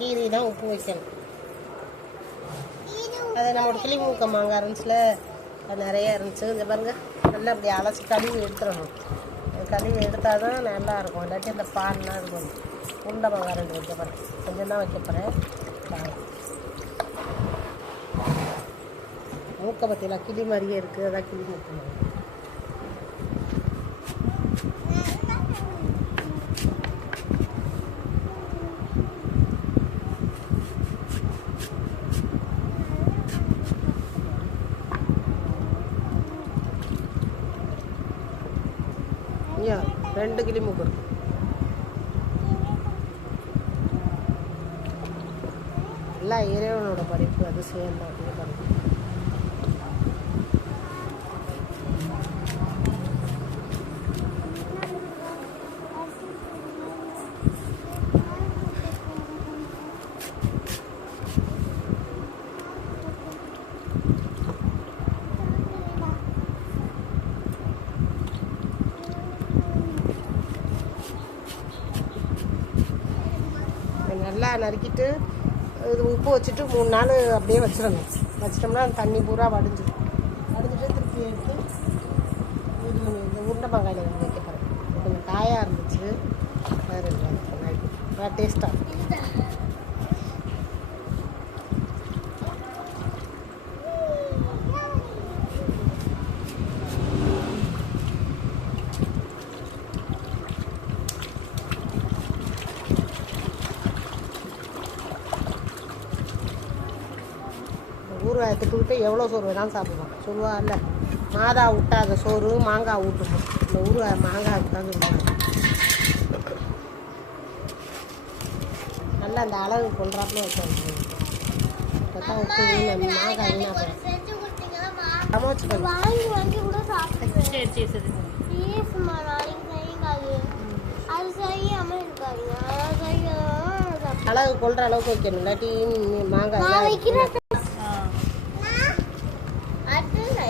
கீரி தான் உப்பு வைக்கணும். அது நம்மளோட கிளிமூக்க மாங்காய் இருந்துச்சுல அது நிறைய இருந்துச்சு. இந்த பாருங்க நல்லா அப்படி அலசி கழுவி எடுத்துடணும். அது கழுவி எடுத்தால் தான் நல்லா இருக்கும் இல்லாட்டி இந்த பால்லாம் இருக்கும். உருண்டை மாங்காய் ரெண்டு வைக்க போகிறேன் கொஞ்சம் தான் வைக்க போகிறேன் மூக்கை பற்றிலாம் கிளி மாதிரியே இருக்குது அதான் கிளி மூக்கு மாங்காய் ஐயா ரெண்டு கிளி மூக்கு இருக்கு. எல்லாம் இறைவனோட படிப்பு அது நல்லா நறுக்கிட்டு இது உப்பு வச்சுட்டு மூணு நாள் அப்படியே வச்சிடணும். வச்சிட்டோம்னா தண்ணி பூரா வடிஞ்சிடும். வடிஞ்சிட்டு திருப்பி எடுத்து இது இந்த உருண்டை மாங்காயில் வைக்க போகிறேன் கொஞ்சம் காயாக இருந்துச்சு. வேறு வேறு டேஸ்ட்டாக இருக்கும் ஊறுகாயத்தை கொடுத்து எவ்வளோ சோறு வேணாலும் சாப்பிடுவோம் சொல்லுவா இல்லை. மாதா விட்டாத சோறு மாங்காய் ஊட்டுவோம் இந்த ஊறுகாய் மாங்காய் விட்டாங்க நல்லா அந்த அளவு கொள்றாப்புல தான் உப்பு வீண் மாங்காய் செய்யலாம் அளவு கொள்ற அளவுக்கு வைக்கணும். இல்லாட்டி மாங்காய் நான்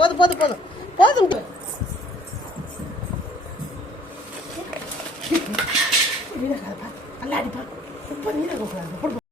போதும் போதும் போதும். போதும் நல்லா அடிப்பா உப்பு நீரை கூடாது.